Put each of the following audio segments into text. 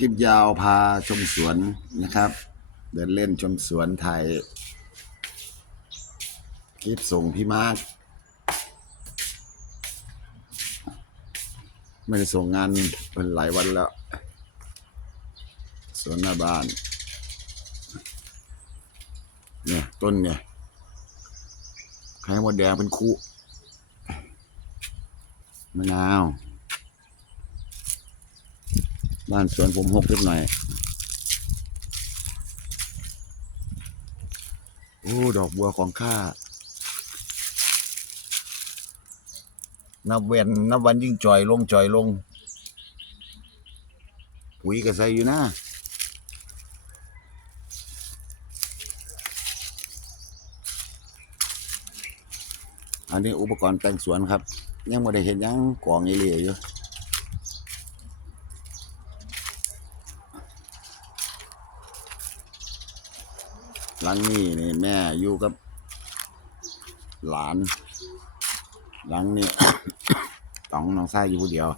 คลิปยาวพาชมสวนนะครับ เดินเล่นชมสวนถ่ายคลิปส่งพี่มาร์คไม่ได้ส่งงานเป็นหลายวันแล้ว สวนหน้าบ้าน เนี่ย ต้นเนี่ยไข่มดแดงเป็นคู่มะนาว บ้านสวนผมหกนิดหน่อยโอ้ดอกบัวของข้า นับเวนนับวันยิ่งจ่อยลงจ่อยลง ปุ๋ยก็ใสอยู่นะอันนี้อุปกรณ์แต่งสวนครับ ยังไม่ได้เห็นยังกองอีเลียอยู่ หลังนี้นี่แม่อยู่กับ หลาน หลังนี้ต๋องน้องชายอยู่คนเดียว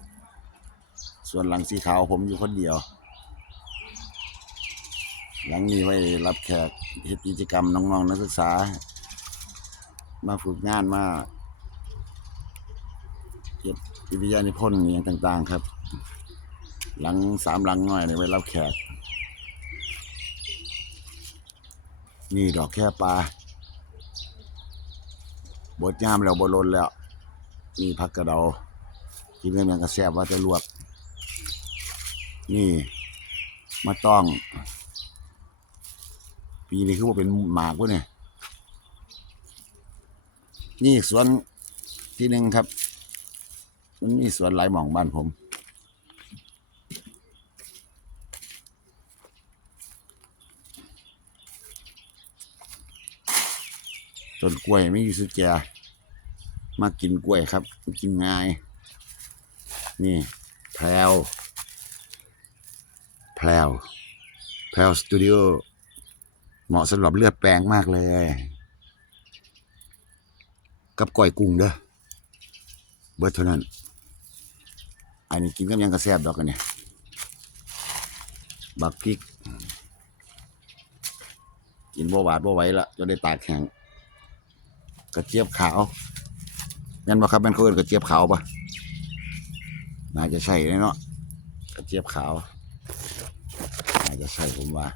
ส่วนหลังสีขาวผมอยู่คนเดียว หลังนี้ไว้รับแขกเฮ็ดกิจกรรมน้องๆนักศึกษา มาฝึกงานมาเก็บวิทยานิพนธ์อย่างต่าง ๆ ครับ หลังสามหลังน้อยนี่ไว้รับแขก นี่ดอกแค่ปลาบดยามแล้วบดลนแล้วมีผักกระเดากินกันอย่างกระแซบว่าจะลวก นี่มาต้อง ปีนี้คือว่าเป็นหมากวะเนี่ยนี่สวนที่หนึ่งครับ มันมีสวนหลายหม่องบ้านผม ต้นกล้วยไม่อยู่สุดแจมากินกล้วยครับ กินง่าย นี่แพรวแพรวแพรวสตูดิโอเหมาะสำหรับเลือดแปลงมากเลย กับก้อยกุ้งเด้อเบิดเท่านั้น อันนี้กินกับยังกระแซบดอกกันเนี่ยบักพริก กินบ่หวาดบ่ไหวละจนได้ตากแข็ง กระเจี๊ยบขาวงั้นบ่ครับแม่นเขาเอิ้นกระเจี๊ยบขาวปะน่าจะใช่เนาะกระเจี๊ยบขาวน่าจะใช่ผมว่า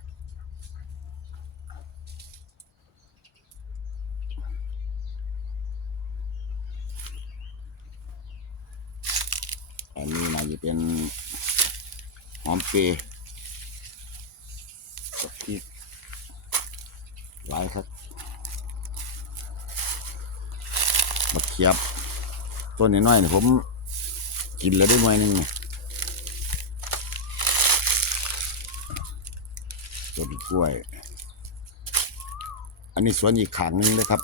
อันนี้น่าจะเป็นหอมเปรย์กับพริกหลายครับ บักเขียบต้นน้อยๆนี่ผมกินแล้วได้หน่วยนึงนี่ต้นกล้วย อันนี้สวนอีกขางนึงเลยครับ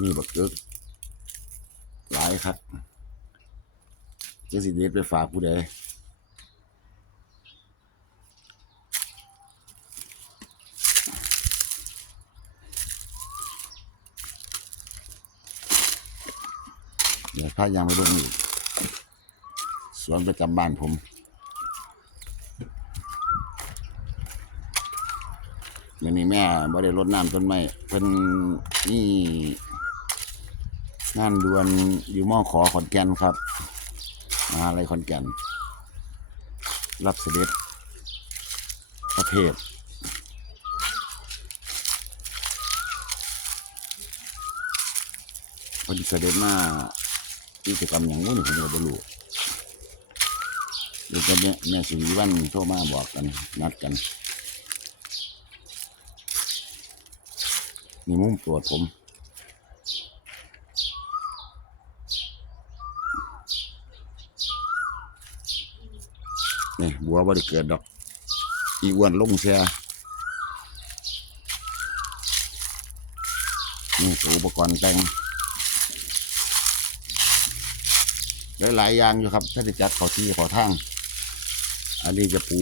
นี่บักเอิกหลายครับเจะสิเด็ดไปฝากผู้ใด เดี๋ยายางไปเบิ่งอีกสวนประจำบ้านผมเดี๋ยวนี้แม่บ่ได้รดน้ำต้นไม้เพิ่นนี่งานด่วนอยู่มอขอขอนแก่นครับมหาอะไรขอนแก่น รับเสด็จประเทศเพิ่นเสด็จมา กิจกรรมอย่างนู้นผมก็บ่รู้เดี๋ยวจะแม่แม่สุริวันโทรมาบอกกัน นัดกันนี่มุมตรวจผมนี่บัวบ่ได้เกิดดอก อีอ้วนลงเสียนี่อุปกรณ์แต่ง หลายๆอย่างอยู่ครับถ้าจะจัดเขาที่เขาทางอันนี้จะปู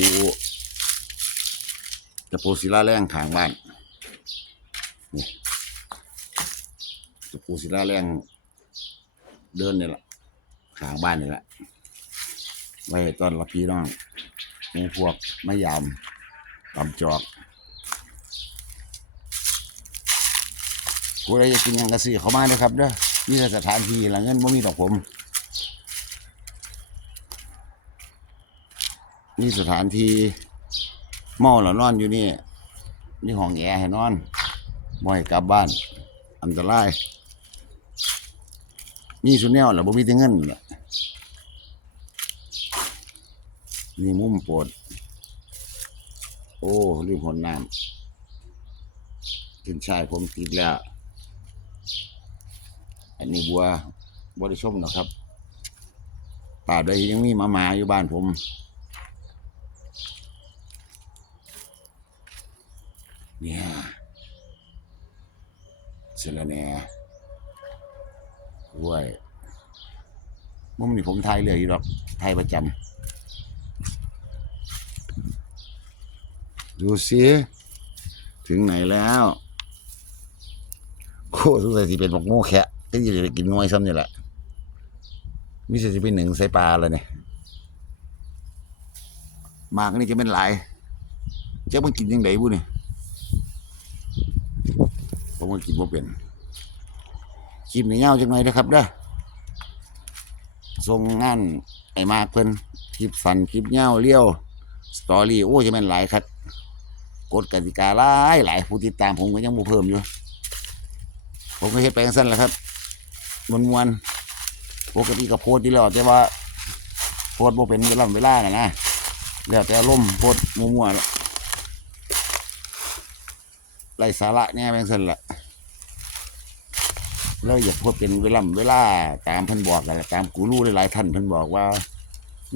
จะปูศิลาแรงขางบ้านนี่จะปูศิลาแรงเดินนี่แหละขางบ้านนี่แหละไว้ตอนรับพี่น้องมูพวกไมะยามตำจอกผู้ใดอยากกินยังกระสีเข้ามาเด้อครับเด้อมีแต่สถานที่หละเงินบ่มีดอกผม นี่สถานที่เมาแล้วนอนอยู่นี่นี่ห้องแอร์ให้นอนบ่ให้กลับบ้าน อันตรายมีสุดแนวแหละบ่มีแต่เงินแหละนี่มุมโปรดโอ้ลืมหนน้ำขึ้นชายผมติดแล้ว อันนี้บัวบริชมนะครับป่าใดยังมีหมาหมาอยู่บ้านผม เนี่ยเสร็จแล้วเนี่ยด้วยมุมนี้ผมไทยเลยอยู่หรอกไทยประจำดูสิถึงไหนแล้วโคตรสงสัยที่เป็นบอกโม่แคะก็จะได้กินน้อยซ้ำนี่แหละมิใช่จะเป็นหนึ่งใส่ปลาเลยเนี่ยมากนี่จะเป็นหลายจะมันกินยังไงบุเนี่ย ผมก็กินบ่เป็นคลิปนี้ยาวจังหน่อยนะครับเด้อส่งงานไอ้มากเพิ่นคลิปฟันคลิปยาวเลี้ยวสตอรี่โอ้จะแม่นหลายครับกฎกติกาหลายหลายผู้ติดตามผมก็ยังบ่เพิ่มอยู่ ผมก็เฮ็ดไปจังซั่นแหละครับมวนมวนปกติก็โพสต์อยู่แล้วแต่ว่าโพสต์บ่เป็นเวลาเวลาน่ะนะแล้วแต่อารมโพสต์มั่วๆไรสาระเนี่ยแม่งเส้นแหละ แล้วอยากพูดเป็นเวลาเวลาตามเพิ่นบอกกันแหละตามกูรู้หลายๆท่านเพิ่นบอกว่า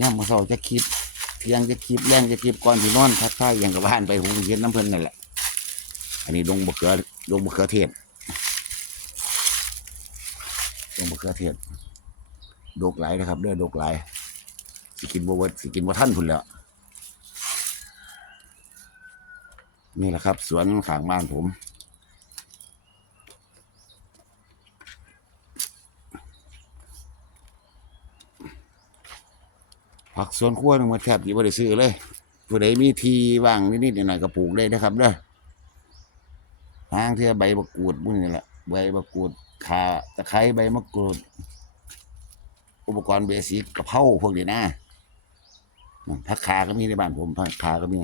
ย่ำมาเศร้าจะคลิปเที่ยงจะคลิปแรงจะคลิปก่อนที่นอนทักทายอย่างกับบ้านไปผมเห็นน้ำเพิ่นนั่นแหละ อันนี้ดงบะเขือดงบะเขือเทศดงบะเขือเทศดกหลายนะครับเด้อดกหลายสิกินบ่เวิดสิกินบ่ท่านพุ่นแล้วนี่แหละครับ สวนข้างบ้านผม ผักสวนครัวนึงมาแทบที่บ่ได้ซื้อเลยผู้ใดมีทีว่างนิดๆหน่อยๆก็ปลูกได้นะครับเด้อทางเทือใบมะกรูดพวกนี้แหละใบมะกรูดขาตะไคร้ใบมะกรูด อุปกรณ์เบสิกกระเพราพวกนี้นะผักขาก็มีในบ้านผมผักขาก็มี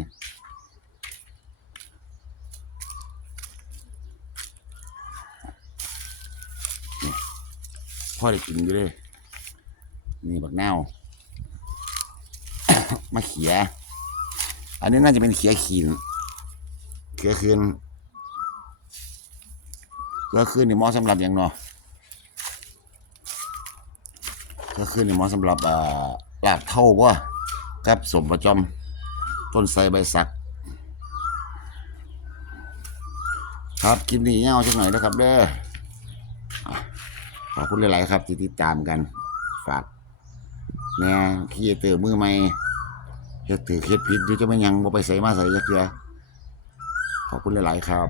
พ่อได้กินอยู่เลยนี่บักนาว มาเขีย อันนี้น่าจะเป็นเขียขีนเขียคืนเขียคืนนี่เหมาะสำหรับอย่างเนาะเขียคืนนี่เหมาะสำหรับอ่าลาบเท่าว่ากับสมประจอมต้นไทรใบสักครับคลิปนี้เงาจังหน่อยนะครับ เด้อขอบคุณหลาย ๆ ครับที่ติดตามกัน ฝากแน่ขี้เตอมือใหม่ เฮ็ดถือเฮ็ดผิดอยู่จะไม่ยังบ่ไปใส่มาใส่ยักเทือขอบคุณหลาย ๆ ครับ